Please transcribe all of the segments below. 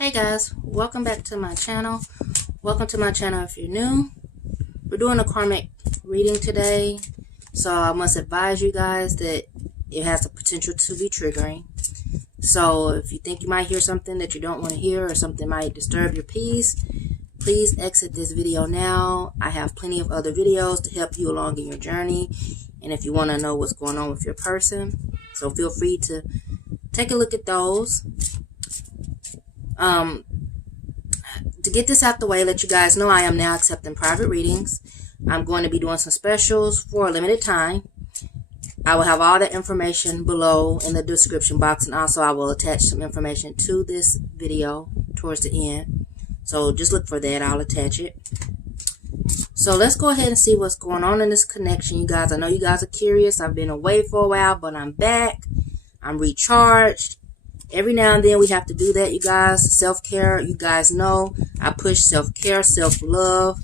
Hey guys, welcome back to my channel. Welcome to my channel if you're new. We're doing a karmic reading today, so I must advise you guys that it has the potential to be triggering. So if you think you might hear something that you don't want to hear or something might disturb your peace, please exit this video now. I have plenty of other videos to help you along in your journey, and if you want to know what's going on with your person, so feel free to take a look at those. To get this out the way, let you guys know I am now accepting private readings. I'm going to be doing some specials for a limited time. I will have all the information below in the description box, and also I will attach some information to this video towards the end. So just look for that. I'll attach it. So let's go ahead and see what's going on in this connection, you guys. I know you guys are curious. I've been away for a while, but I'm back. I'm recharged. Every now and then we have to do that, you guys. Self-care, you guys know I push self-care, self-love,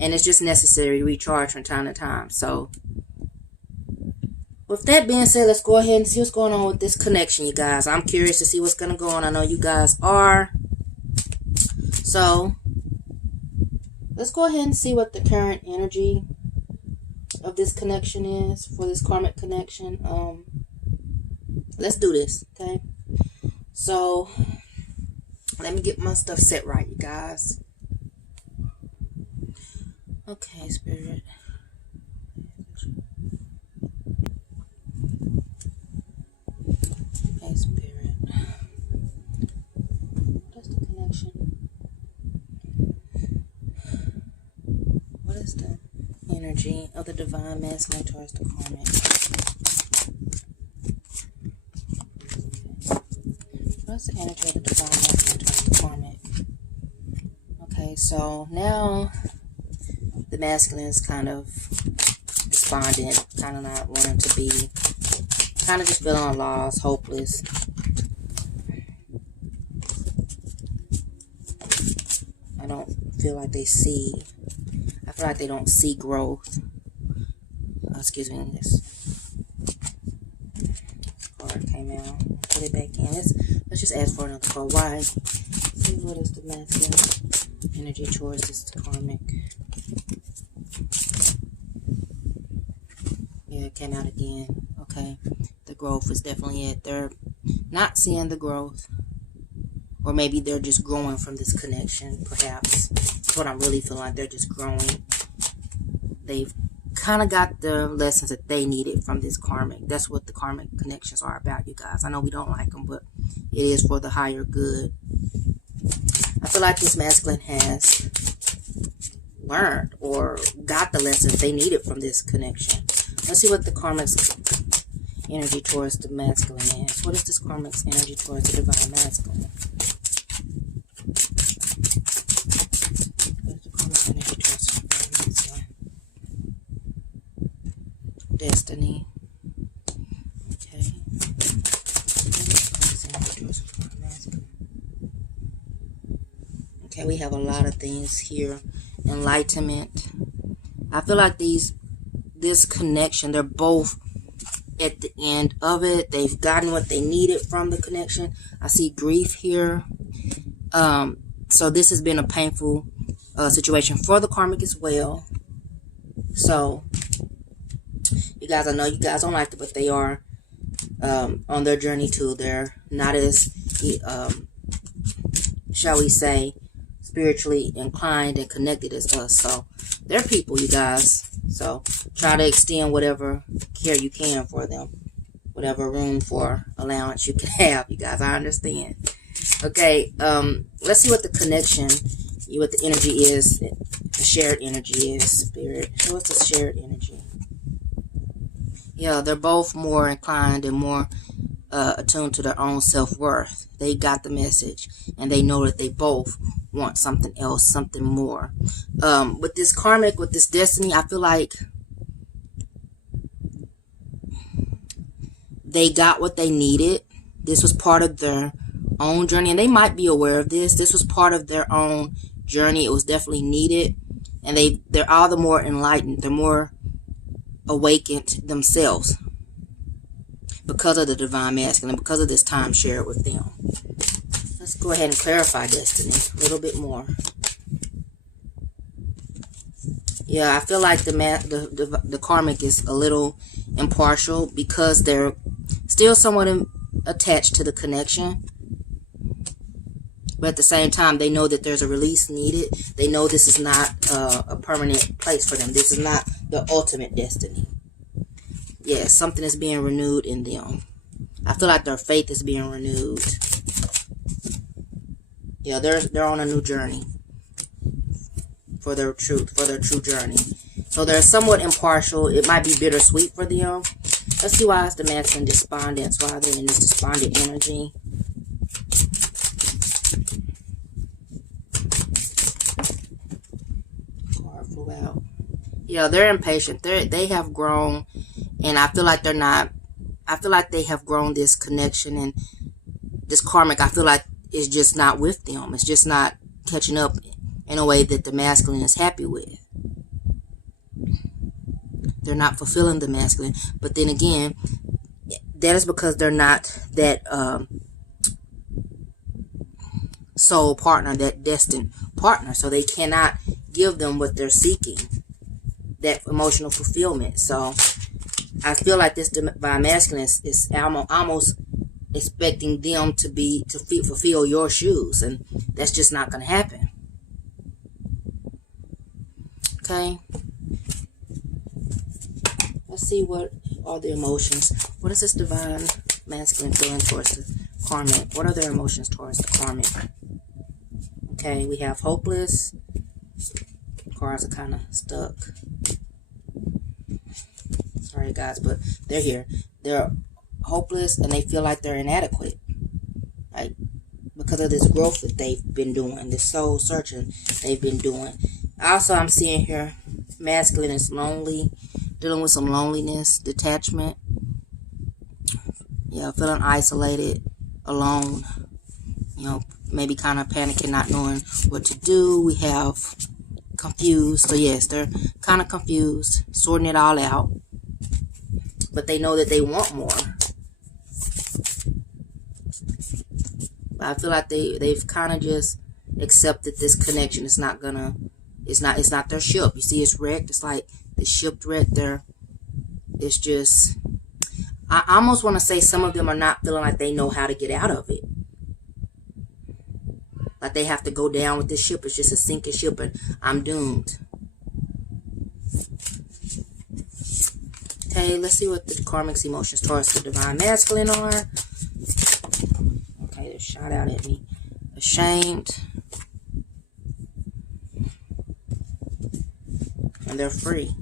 and it's just necessary to recharge from time to time. So with that being said, let's go ahead and see what's going on with this connection, you guys. I'm curious to see what's going to go on. I know you guys are. So let's go ahead and see what the current energy of this connection is for this karmic connection. Let's do this, okay? So let me get my stuff set right, you guys. Okay, Spirit. Okay, Spirit. What's the connection? What is the energy of the divine masculine towards the karmic? What's the energy of the divine masculine towards the karmic? Okay, so now the masculine is kind of despondent, kind of not wanting to be, kind of just feeling lost, hopeless. I don't feel like they see, I feel like they don't see growth. Excuse me, this card came out. Put it back in. Let's just ask for another card. Why? See, what is the masculine energy towards this karmic? Yeah, it came out again. Okay. The growth is definitely it. They're not seeing the growth. Or maybe they're just growing from this connection, perhaps. That's what I'm really feeling like. They're just growing. They've kind of got the lessons that they needed from this karmic. That's what the karmic connections are about, you guys. I know we don't like them, but it is for the higher good. I feel like this masculine has learned or got the lessons they needed from this connection. Let's see what the karmic's energy towards the masculine is. What is this karmic's energy towards the divine masculine? What is the karmic's energy towards the divine masculine? Destiny. Okay. Okay, we have a lot of things here. Enlightenment. I feel like this connection, they're both at the end of it. They've gotten what they needed from the connection. I see grief here. So this has been a painful situation for the karmic as well. So you guys, I know you guys don't like it, but they are on their journey too. They're not as, shall we say, spiritually inclined and connected as us. So they're people, you guys. So try to extend whatever care you can for them. Whatever room for allowance you can have, you guys. I understand. Okay, let's see what the connection, what the energy is, the shared energy is, Spirit. So what's the shared energy? Yeah, they're both more inclined and more attuned to their own self-worth. They got the message, and they know that they both want something else, something more. With this karmic, with this destiny, I feel like they got what they needed. This was part of their own journey, and they might be aware of this. This was part of their own journey. It was definitely needed, and they're all the more enlightened. They're more awakened themselves because of the divine masculine, because of this time shared with them. Let's Go ahead and clarify destiny a little bit more. Yeah, I feel like the karmic is a little impartial because they're still somewhat attached to the connection. But at the same time, they know that there's a release needed. They know this is not a permanent place for them. This is not the ultimate destiny. Yes, something is being renewed in them. I feel like their faith is being renewed. Yeah, they're on a new journey for their true journey. So they're somewhat impartial. It might be bittersweet for them. Let's see why it's the masculine despondence. Why they're in this despondent energy. Card flew out. Yeah, they're impatient. They have grown, and I feel like they're not. I feel like they have grown this connection, and this karmic, I feel like, is just not with them. It's just not catching up in a way that the masculine is happy with. They're not fulfilling the masculine. But then again, that is because they're not that soul partner, that destined partner. So they cannot give them what they're seeking, that emotional fulfillment. So I feel like this divine masculine is almost expecting them to fulfill your shoes, and that's just not going to happen. Okay, let's see what are the emotions. What is this divine masculine feeling towards the karmic? What are their emotions towards the karmic? Okay, we have hopeless. Cards are kind of stuck. Sorry guys, but they're here. They're hopeless and they feel like they're inadequate, like because of this growth that they've been doing, this soul searching they've been doing. Also, I'm seeing here masculine is lonely, dealing with some loneliness, detachment. Yeah, feeling isolated, alone. You know, maybe kind of panicking, not knowing what to do. We have confused. So yes, they're kind of confused, sorting it all out. But they know that they want more. But I feel like they've kind of just accepted this connection. It's not gonna, it's not their ship. You see, it's wrecked. It's like the ship wrecked there. It's just, I almost want to say some of them are not feeling like they know how to get out of it. Like they have to go down with this ship. It's just a sinking ship and I'm doomed. Okay, let's see what the karmic's emotions towards the divine masculine are. Okay, they shot out at me. Ashamed. And they're free.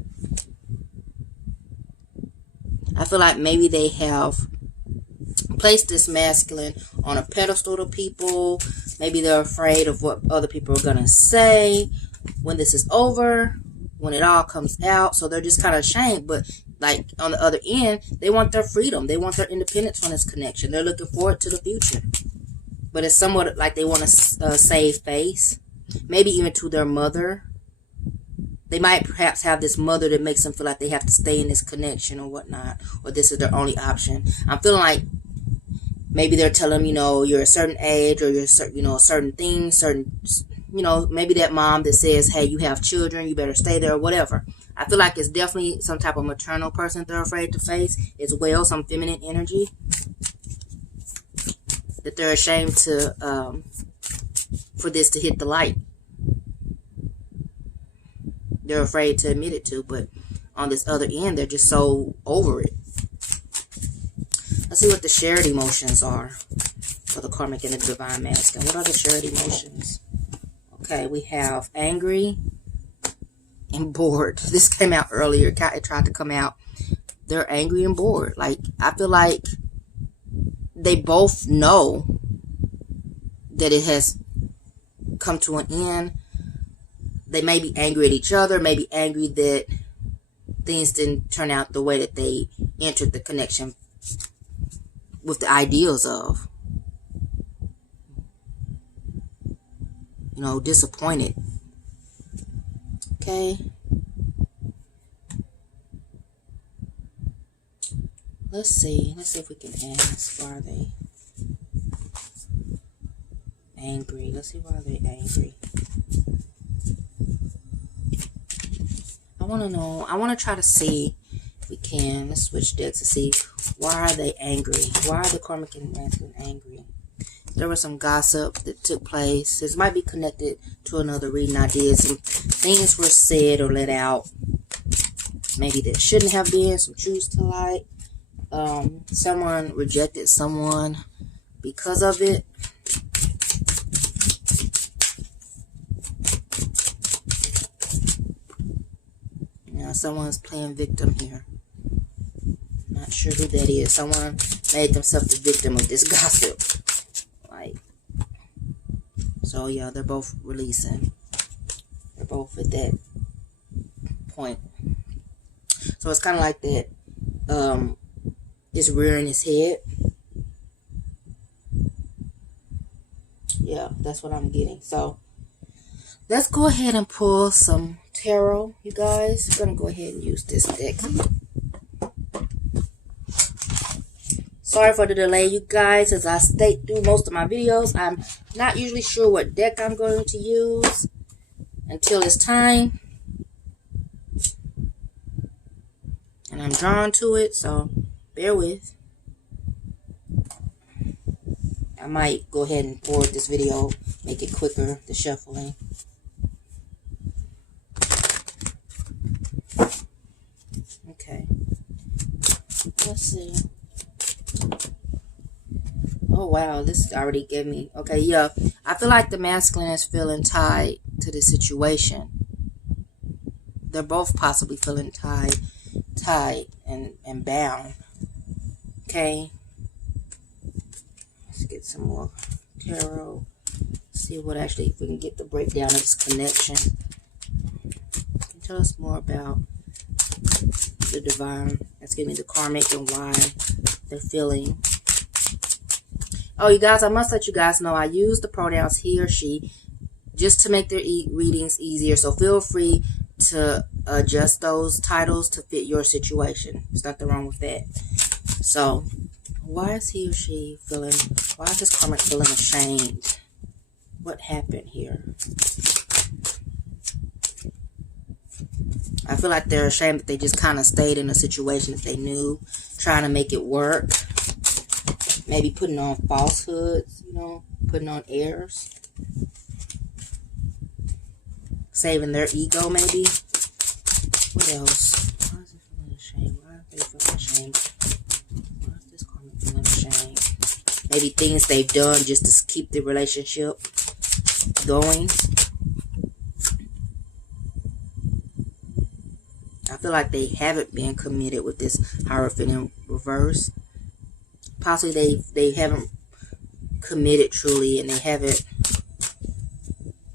I feel like maybe they have placed this masculine on a pedestal to people. Maybe they're afraid of what other people are going to say when this is over, when it all comes out. So they're just kind of ashamed. But like on the other end, they want their freedom. They want their independence from this connection. They're looking forward to the future. But it's somewhat like they want to save face. Maybe even to their mother. They might perhaps have this mother that makes them feel like they have to stay in this connection or whatnot. Or this is their only option. I'm feeling like maybe they're telling them, you know, you're a certain age or you're, you know, a certain thing, certain, you know, maybe that mom that says, hey, you have children, you better stay there or whatever. I feel like it's definitely some type of maternal person they're afraid to face as well, some feminine energy that they're ashamed to, for this to hit the light. They're afraid to admit it to, but on this other end, they're just so over it. Let's see what the shared emotions are for the karmic and the divine masculine. What are the shared emotions? Okay, we have angry and bored. This came out earlier. It tried to come out. They're angry and bored. Like, I feel like they both know that it has come to an end. They may be angry at each other, may be angry that things didn't turn out the way that they entered the connection with the ideals of. You know, disappointed. Okay. Let's see if we can ask, are they Angry. Let's see why they're angry. I want to know. I want to try to see if we can. Let's switch decks to see why are they angry. Why are the karmic and masculine angry? There was some gossip that took place. This might be connected to another reading I did. Some things were said or let out. Maybe that shouldn't have been. Some truths to light. Someone rejected someone because of it. Now someone's playing victim here. Not sure who that is. Someone made themselves the victim of this gossip. Like, so yeah, they're both releasing. They're both at that point. So it's kind of like that. It's rearing its head. Yeah, that's what I'm getting. So let's go ahead and pull some tarot, you guys. I'm gonna go ahead and use this deck. Sorry for the delay, you guys. As I state through most of my videos, I'm not usually sure what deck I'm going to use until it's time. And I'm drawn to it, so bear with. I might go ahead and forward this video, make it quicker, the shuffling. Okay. Let's see. Oh, wow. This already gave me... Okay, yeah. I feel like the masculine is feeling tied to the situation. They're both possibly feeling tied and bound. Okay. Let's get some more tarot. See what actually, if we can get the breakdown of this connection. Tell us more about the divine. That's giving me the karmic and why they're feeling. Oh, you guys, I must let you guys know I use the pronouns he or she just to make their readings easier. So feel free to adjust those titles to fit your situation. There's nothing wrong with that. So, why is he or she feeling, why is this karmic feeling ashamed? What happened here? I feel like they're ashamed that they just kind of stayed in a situation that they knew, trying to make it work. Maybe putting on falsehoods, you know, putting on airs. Saving their ego, maybe. What else? Why is it feeling ashamed? Why are they feeling ashamed? Why is this karmic feeling ashamed? Maybe things they've done just to keep the relationship going. I feel like they haven't been committed with this Hierophant in reverse. Possibly they haven't committed truly, and they haven't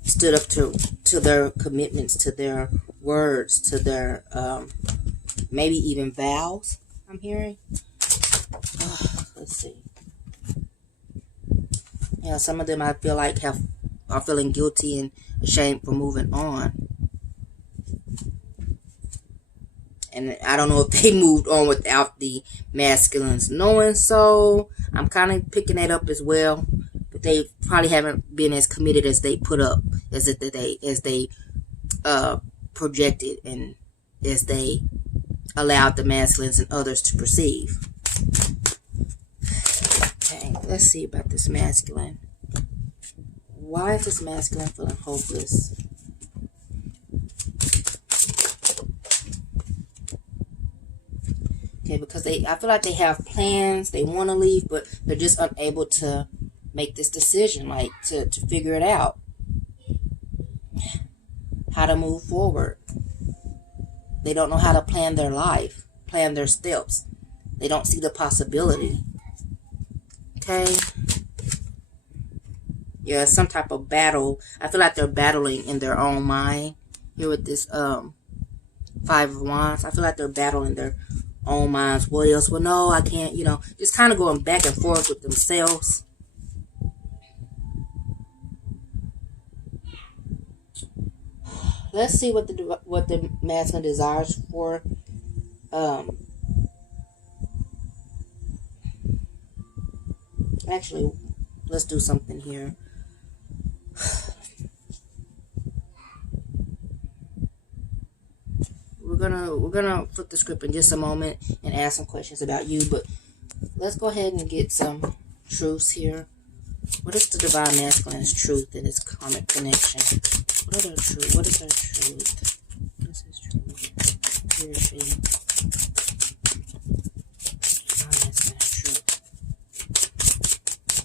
stood up to their commitments, to their words, to their maybe even vows. I'm hearing. Let's see. Yeah, some of them I feel like are feeling guilty and ashamed for moving on. And I don't know if they moved on without the masculines knowing so. I'm kind of picking that up as well. But they probably haven't been as committed as they put up, as they projected, and as they allowed the masculines and others to perceive. Okay, let's see about this masculine. Why is this masculine feeling hopeless? Okay, because I feel like they have plans, they want to leave, but they're just unable to make this decision, like to figure it out. How to move forward. They don't know how to plan their life, plan their steps. They don't see the possibility. Okay. Yeah, some type of battle. I feel like they're battling in their own mind. Here with this Five of Wands. I feel like they're battling their own minds. What else? Well, no, I can't, you know, just kind of going back and forth with themselves. Let's see what the masculine desires for. Actually, let's do something here. We're gonna flip the script in just a moment and ask some questions about you, but let's go ahead and get some truths here. What is the divine masculine's truth in this karmic connection? What are their truth? What is their truth? What is his truth? Where is she? Divine masculine's truth.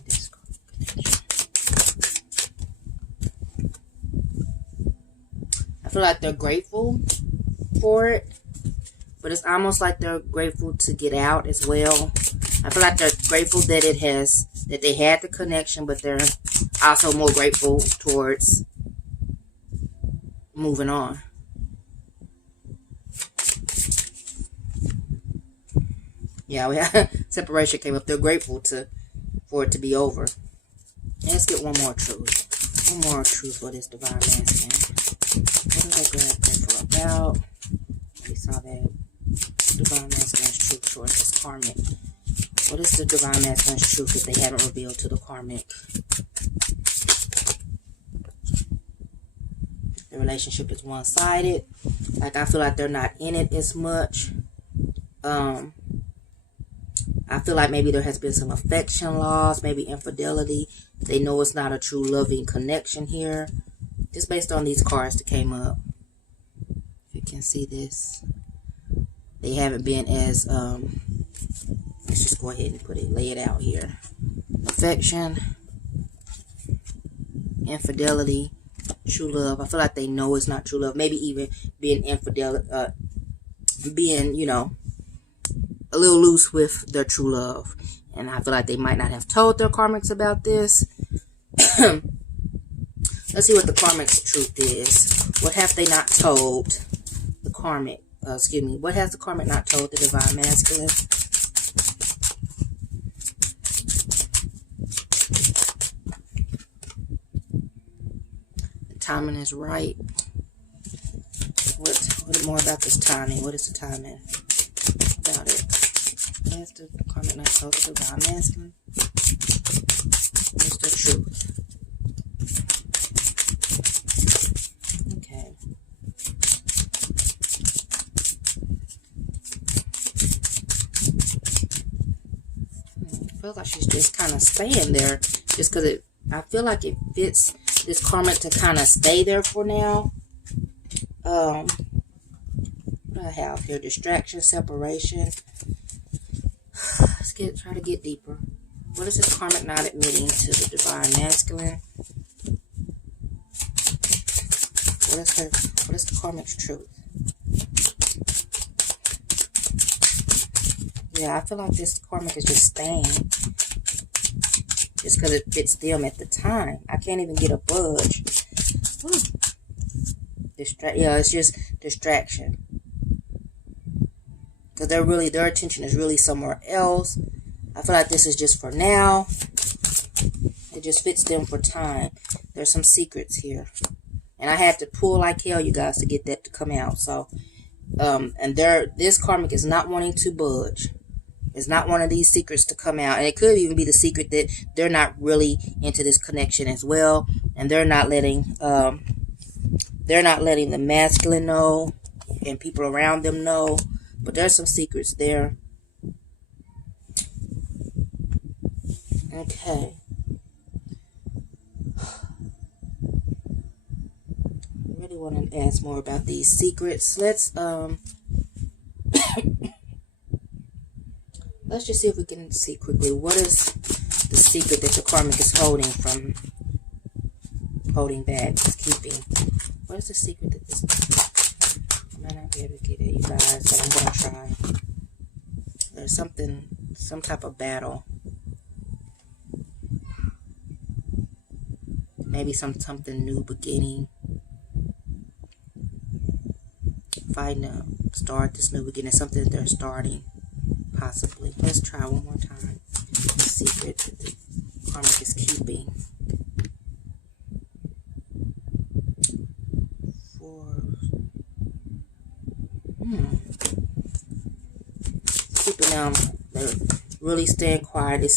This karmic connection. I feel like they're grateful for it, but it's almost like they're grateful to get out as well. I feel like they're grateful that that they had the connection, but they're also more grateful towards moving on. Yeah, we have separation came up. They're grateful for it to be over. Let's get one more truth. One more truth for this divine masculine. What are they grateful about? We saw that divine masculine's truth towards this karmic. What is the divine masculine's truth that they haven't revealed to the karmic? The relationship is one-sided. Like, I feel like they're not in it as much. I feel like maybe there has been some affection loss, maybe infidelity. They know it's not a true loving connection here. Just based on these cards that came up. If you can see this. They haven't been as, let's just go ahead and lay it out here. Affection, infidelity, true love. I feel like they know it's not true love. Maybe even being infidel, being, you know, a little loose with their true love. And I feel like they might not have told their karmics about this. Let's see what the karmic's truth is. What have they not told the karmic? What has the karmic not told the divine masculine? The timing is right. What more about this timing? What is the timing about it? What has the karmic not told the divine masculine? What's the truth? Okay. Feels like she's just kind of staying there, just because I feel like it fits this karmic to kind of stay there for now. What do I have here? Distraction, separation. Let's try to get deeper. What is this karmic not admitting to the divine masculine? What is the karmic's truth? Yeah, I feel like this karmic is just staying. Just because it fits them at the time. I can't even get a budge. Yeah, it's just distraction. Because their attention is really somewhere else. I feel like this is just for now. It just fits them for time. There's some secrets here. And I had to pull like hell, you guys, to get that to come out. So, and this karmic is not wanting to budge. It's not one of these secrets to come out. And it could even be the secret that they're not really into this connection as well. And they're not letting the masculine know and people around them know. But there's some secrets there. Okay. I really want to ask more about these secrets. Let's let's just see if we can see quickly. What is the secret that the karmic is holding back, is keeping? What is the secret that this... I might not be able to get it, you guys, but I'm going to try. There's some type of battle. Maybe something new beginning. Fighting to start this new beginning. Something that they're starting. Possibly. Let's try one more time. The secret that the karmic is keeping. Keeping them, they're really staying quiet.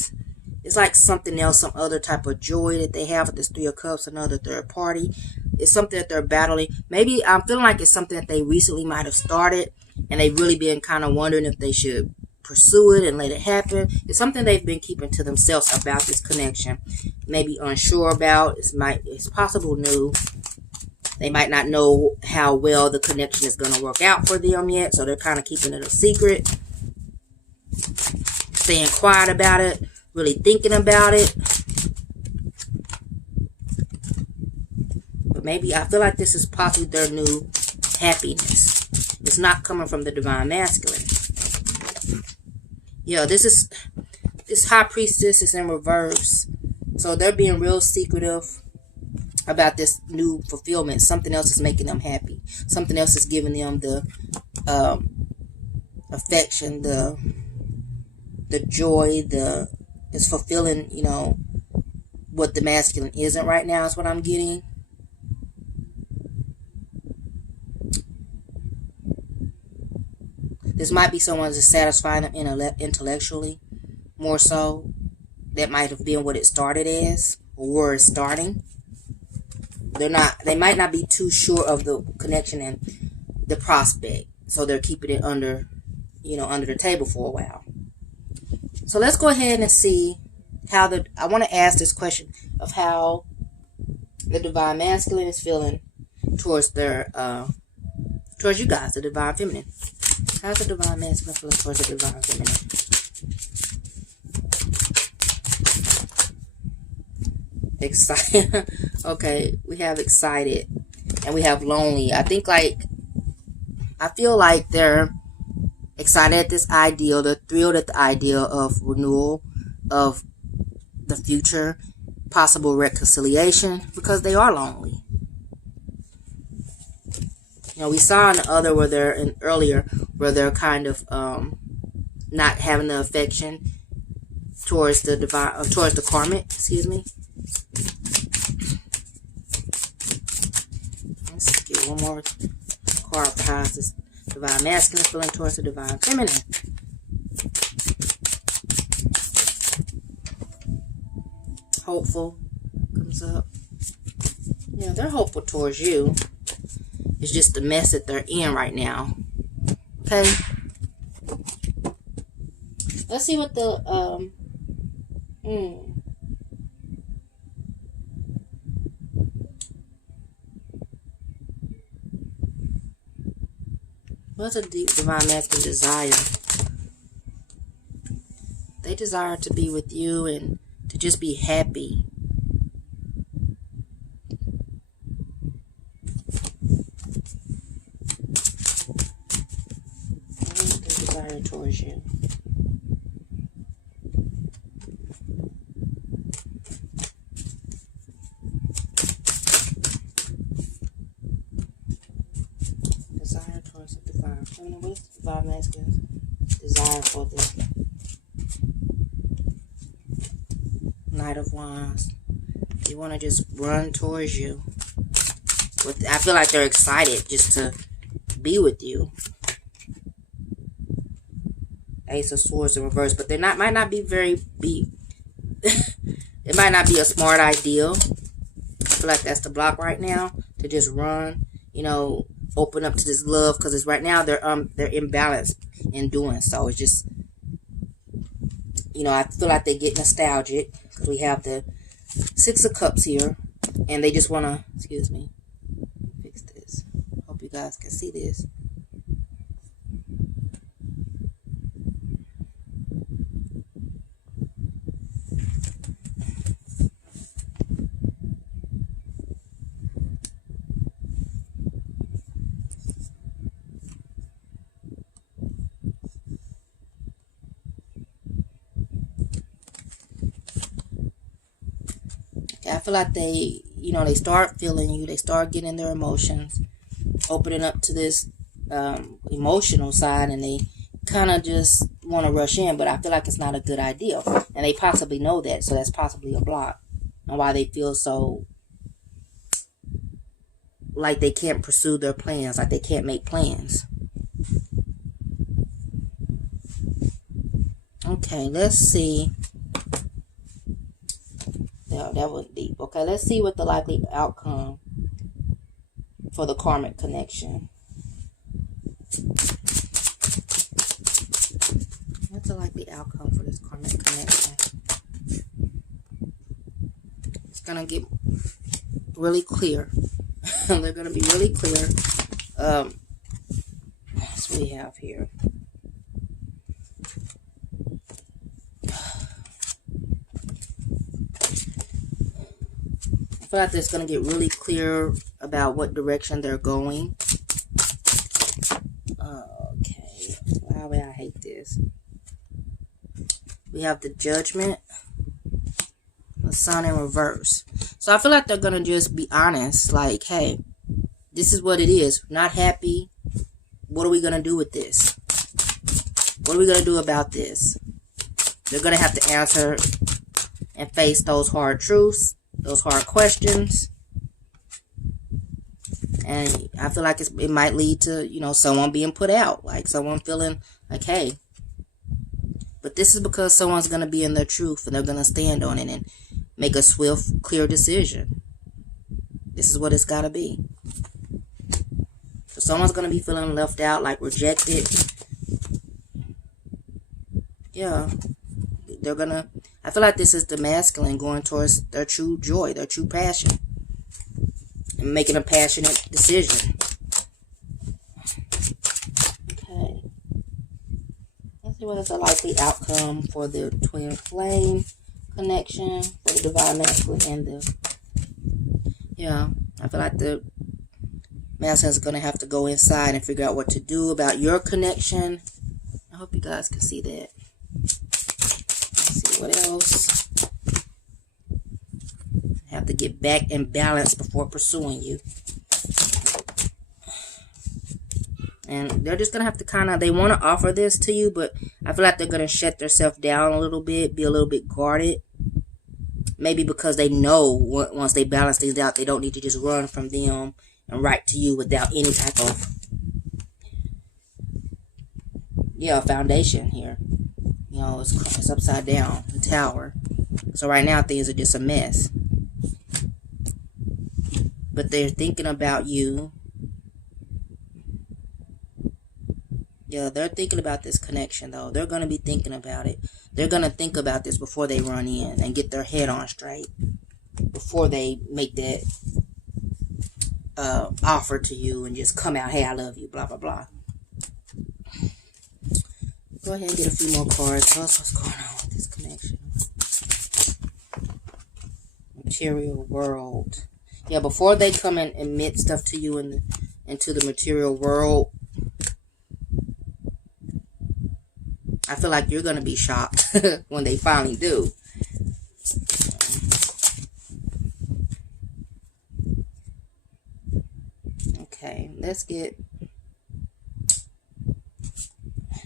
It's like something else, some other type of joy that they have with this Three of Cups, another third party. It's something that they're battling. Maybe I'm feeling like it's something that they recently might have started, and they've really been kind of wondering if they should pursue it and let it happen. It's something they've been keeping to themselves about this connection. Maybe unsure about. It's possible new. They might not know how well the connection is going to work out for them yet, so they're kind of keeping it a secret. Staying quiet about it. Really thinking about it. But maybe I feel like this is possibly their new happiness. It's not coming from the Divine Masculine. Yeah, this High Priestess is in reverse. So they're being real secretive about this new fulfillment. Something else is making them happy. Something else is giving them the affection, the joy, is fulfilling, you know, what the masculine isn't right now is what I'm getting. This might be someone that's satisfying them intellectually, more so. That might have been what it started as, or where it's starting. They might not be too sure of the connection and the prospect, so they're keeping it under the table for a while. So let's go ahead and see how I want to ask this question of how the Divine Masculine is feeling towards towards you guys, the Divine Feminine. How's the Divine Masculine feeling towards the Divine Feminine? Excited. Okay, we have excited and we have lonely. I feel like they're excited at this ideal. They're thrilled at the idea of renewal, of the future, possible reconciliation, because they are lonely. You know, we saw in the other earlier where they're kind of not having the affection towards the divine, towards the karmic. Excuse me. Let's get one more card for how this Divine Masculine feeling towards the Divine Feminine. Hopeful comes up. Yeah, they're hopeful towards you. It's just the mess that they're in right now. Okay. Let's see what the what's a deep Divine Masculine desire? They desire to be with you and to just be happy. What's their desire towards you? Desire towards the Divine Feminine. What's the Divine Masculine's desire for the Knight of Wands? They want to just run towards you. I feel like they're excited just to be with you. Ace of Swords in reverse, but might not be it might not be a smart idea. I feel like that's the block right now, to just run, open up to this love, because it's right now they're imbalanced in doing so. It's just, I feel like they get nostalgic because we have the Six of Cups here, and they just want to, excuse me, fix this. Hope you guys can see this. I feel like they start feeling you. They start getting their emotions, opening up to this emotional side, and they kind of just want to rush in. But I feel like it's not a good idea. And they possibly know that. So that's possibly a block. And why they feel so like they can't pursue their plans, like they can't make plans. Okay, let's see That was deep. Okay, let's see what the likely outcome for the karmic connection. What's the likely outcome for this karmic connection? It's gonna get really clear. They're gonna be really clear. What we have here. I feel like it's going to get really clear about what direction they're going. Okay. Wow, I hate this. We have the Judgment, the Sun in reverse. So I feel like they're going to just be honest. Like, hey, this is what it is. Not happy. What are we going to do with this? What are we going to do about this? They're going to have to answer and face those hard truths, those hard questions. And I feel like it might lead to, you know, someone being put out. Like someone feeling like, hey. But this is because someone's going to be in their truth and they're going to stand on it and make a swift, clear decision. This is what it's got to be. So someone's going to be feeling left out, like rejected. Yeah. They're going to, I feel like this is the masculine going towards their true joy, their true passion. And making a passionate decision. Okay. Let's see what is the likely outcome for the twin flame connection, for the divine masculine and the, yeah, I feel like the masculine is going to have to go inside and figure out what to do about your connection. I hope you guys can see that. Let's see what else. Have to get back in balance before pursuing you. And they're just going to have to kind of, they want to offer this to you, but I feel like they're going to shut themselves down a little bit, be a little bit guarded. Maybe because they know once they balance things out, they don't need to just run from them and write to you without any type of, yeah, foundation here. You know, it's upside down, the tower. So right now things are just a mess. But they're thinking about you. Yeah, they're thinking about this connection, though. They're going to be thinking about it. They're going to think about this before they run in and get their head on straight. Before they make that offer to you and just come out, hey, I love you, blah, blah, blah. Go ahead and get a few more cards. Tell us what's going on with this connection. Material world. Yeah, before they come and admit stuff to you into the material world, I feel like you're going to be shocked when they finally do. Okay, let's get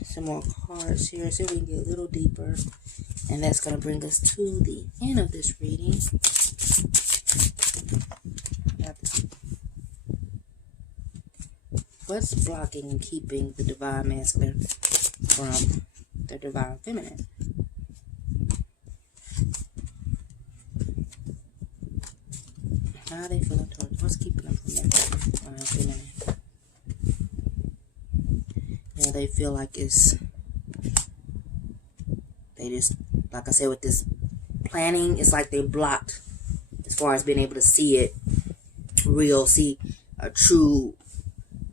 some more cards here. See if we can get a little deeper. And that's going to bring us to the end of this reading. What's blocking and keeping the divine masculine from the divine feminine? How are they feeling towards? What's keeping them from their divine feminine? Yeah, they feel like it's, they just, like I said, with this planning, it's like they're blocked as far as being able to see it real, see a true,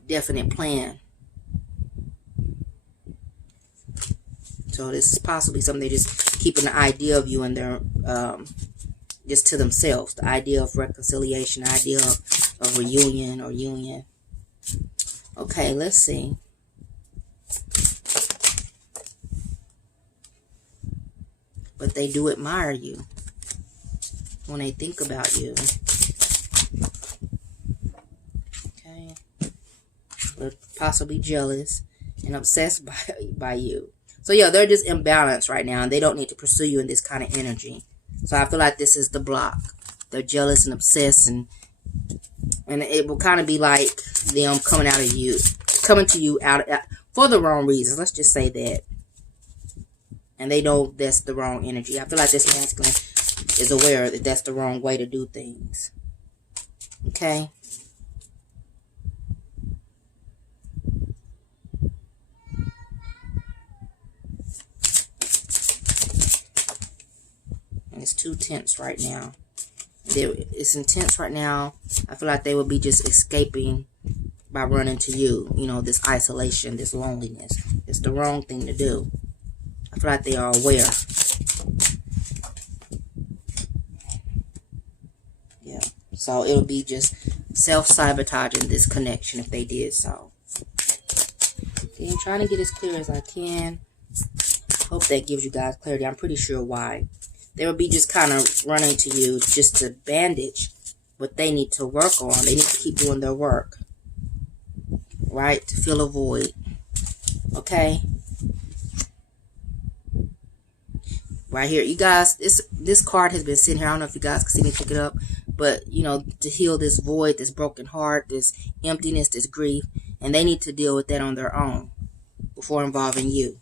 definite plan. So this is possibly something they just keeping the idea of you and their just to themselves. The idea of reconciliation, the idea of reunion or union. Okay, let's see. But they do admire you when they think about you. Okay. But possibly jealous and obsessed by you. So yeah, they're just imbalanced right now and they don't need to pursue you in this kind of energy. So I feel like this is the block. They're jealous and obsessed and it will kind of be like them coming out of you, coming to you out for the wrong reasons. Let's just say that. And they know that's the wrong energy. I feel like this masculine is aware that that's the wrong way to do things. Okay? And it's too tense right now. It's intense right now. I feel like they would be just escaping by running to you. You know, this isolation, this loneliness. It's the wrong thing to do. I feel like they are aware. Yeah. So it'll be just self-sabotaging this connection if they did so. Okay, I'm trying to get as clear as I can. Hope that gives you guys clarity. I'm pretty sure why. They will be just kind of running to you just to bandage what they need to work on. They need to keep doing their work. Right? To fill a void. Okay? Right here. You guys, this card has been sitting here. I don't know if you guys can see me pick it up. But, you know, to heal this void, this broken heart, this emptiness, this grief. And they need to deal with that on their own before involving you.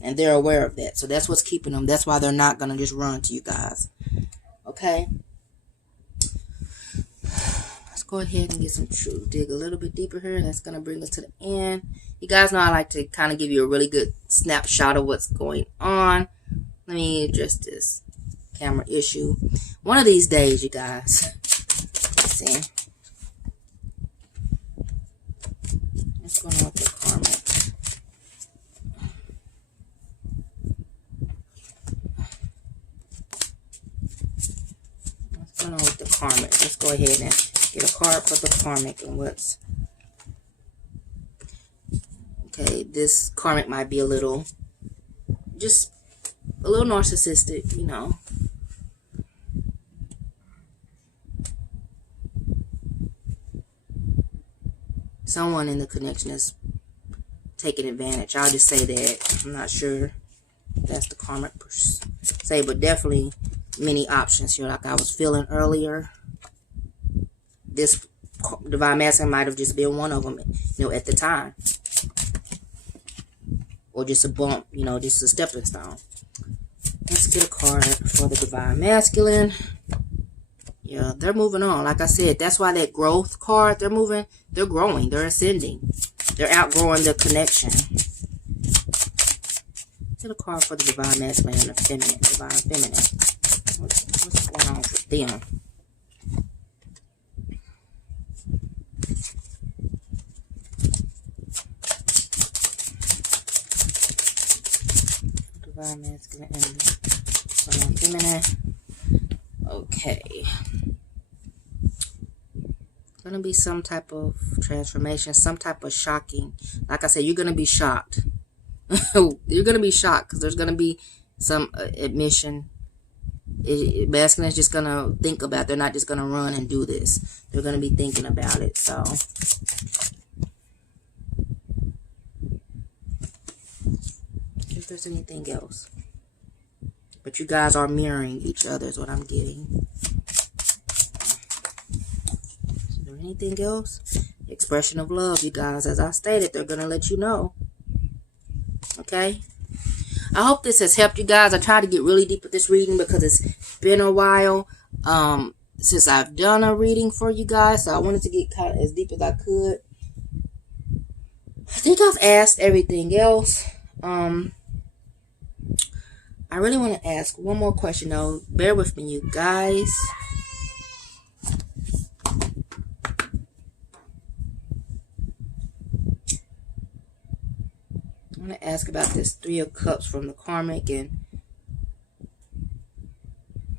And they're aware of that. So that's what's keeping them. That's why they're not going to just run to you guys. Okay? Let's go ahead and get some truth. Dig a little bit deeper here. That's going to bring us to the end. You guys know I like to kind of give you a really good snapshot of what's going on. Let me address this camera issue. One of these days, you guys. Let's see. What's going on with the karmic? What's going on with the karmic? Let's go ahead and get a card for the karmic and what's... Okay, this karmic might be a little... just a little narcissistic, you know. Someone in the connection is taking advantage. I'll just say that. I'm not sure that's the karmic per se, but definitely many options here like I was feeling earlier. This divine masculine might have just been one of them, you know, at the time. Or just a bump, you know, just a stepping stone. Let's get a card for the divine masculine. Yeah, they're moving on. Like I said, that's why that growth card, they're moving, they're growing, they're ascending. They're outgrowing the connection. Get a card for the divine masculine and the feminine, divine feminine. What's going on with them? Divine masculine and divine feminine. Okay. Gonna be some type of transformation, some type of shocking. Like I said, you're gonna be shocked. You're gonna be shocked because there's gonna be some admission. Masculine is just gonna think about it. They're not just gonna run and do this. They're gonna be thinking about it. So if there's anything else. But you guys are mirroring each other is what I'm getting. Is there anything else? Expression of love, you guys. As I stated, they're going to let you know. Okay? I hope this has helped you guys. I tried to get really deep with this reading because it's been a while since I've done a reading for you guys. So I wanted to get kind of as deep as I could. I think I've asked everything else. I really want to ask one more question, though. Bear with me, you guys. I want to ask about this Three of Cups from the karmic and,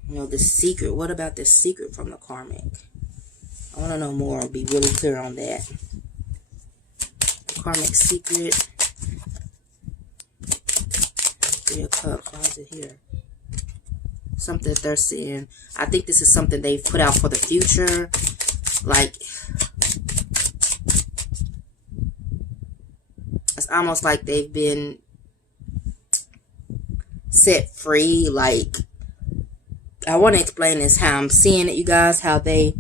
you know, the secret. What about this secret from the karmic? I want to know more. I'll be really clear on that. The karmic secret. Three of Cups. Why is it here? Something that they're seeing. I think this is something they've put out for the future. Like, it's almost like they've been set free. Like, I want to explain this how I'm seeing it, you guys. How they,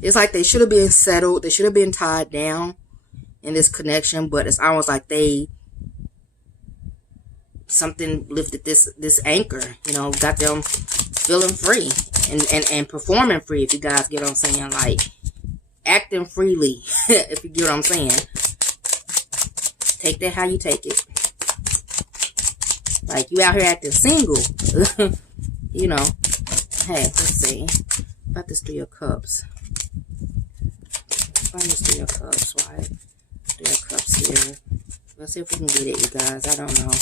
it's like they should have been settled. They should have been tied down in this connection. But it's almost like they, something lifted this anchor, you know, got them feeling free and performing free, if you guys get what I'm saying. Like, acting freely, if you get what I'm saying. Take that how you take it. Like, you out here acting single. You know. Hey, let's see. About this Three of Cups. Find this Three of Cups, right? Three of Cups here. Let's see if we can get it, you guys. I don't know.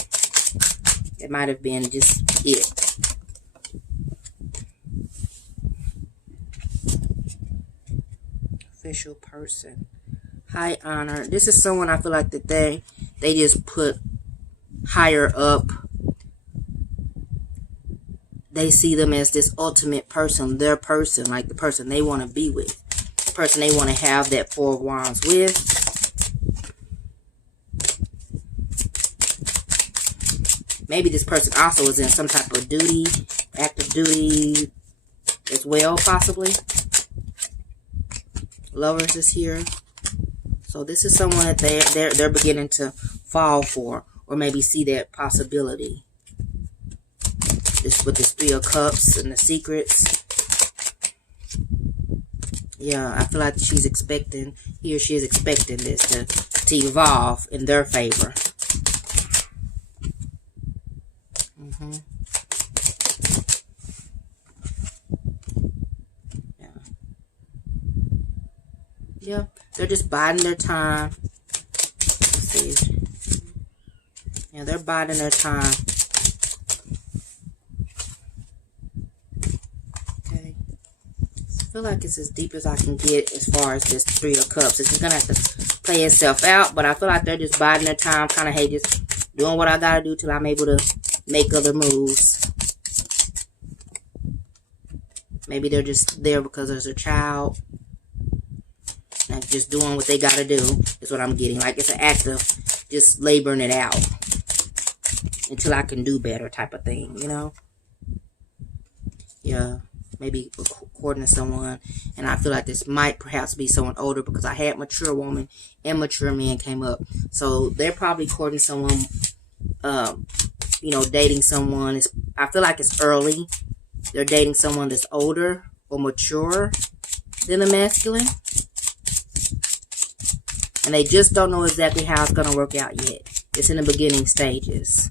It might have been just it. Official person. High honor. This is someone I feel like that they just put higher up. They see them as this ultimate person, their person, like the person they want to be with, the person they want to have that Four of Wands with. Maybe this person also is in some type of duty, active duty as well, possibly. Lovers is here. So this is someone that they're beginning to fall for, or maybe see that possibility. This with this Three of Cups and the secrets. Yeah, I feel like she's expecting, he or she is expecting this to evolve in their favor. Yeah, they're just biding their time. Let's see. Yeah, they're biding their time. Okay. I feel like it's as deep as I can get as far as this Three of Cups. It's just going to have to play itself out, but I feel like they're just biding their time, kind of, hey, just doing what I got to do till I'm able to make other moves. Maybe they're just there because there's a child. Like, just doing what they got to do is what I'm getting. Like, it's an act of just laboring it out until I can do better type of thing, you know? Yeah, maybe according to someone. And I feel like this might perhaps be someone older, because I had mature woman and mature man came up. So they're probably courting someone, you know, dating someone. I feel like it's early. They're dating someone that's older or mature than the masculine. And they just don't know exactly how it's going to work out yet. It's in the beginning stages.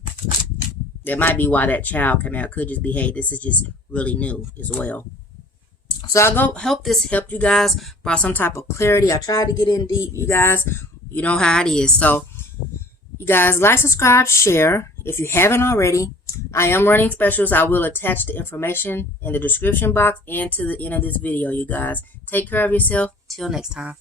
That might be why that child came out. Could just be, hey, this is just really new as well. So I hope this helped you guys, brought some type of clarity. I tried to get in deep, you guys. You know how it is. So, you guys, like, subscribe, share. If you haven't already, I am running specials. I will attach the information in the description box and to the end of this video, you guys. Take care of yourself. Till next time.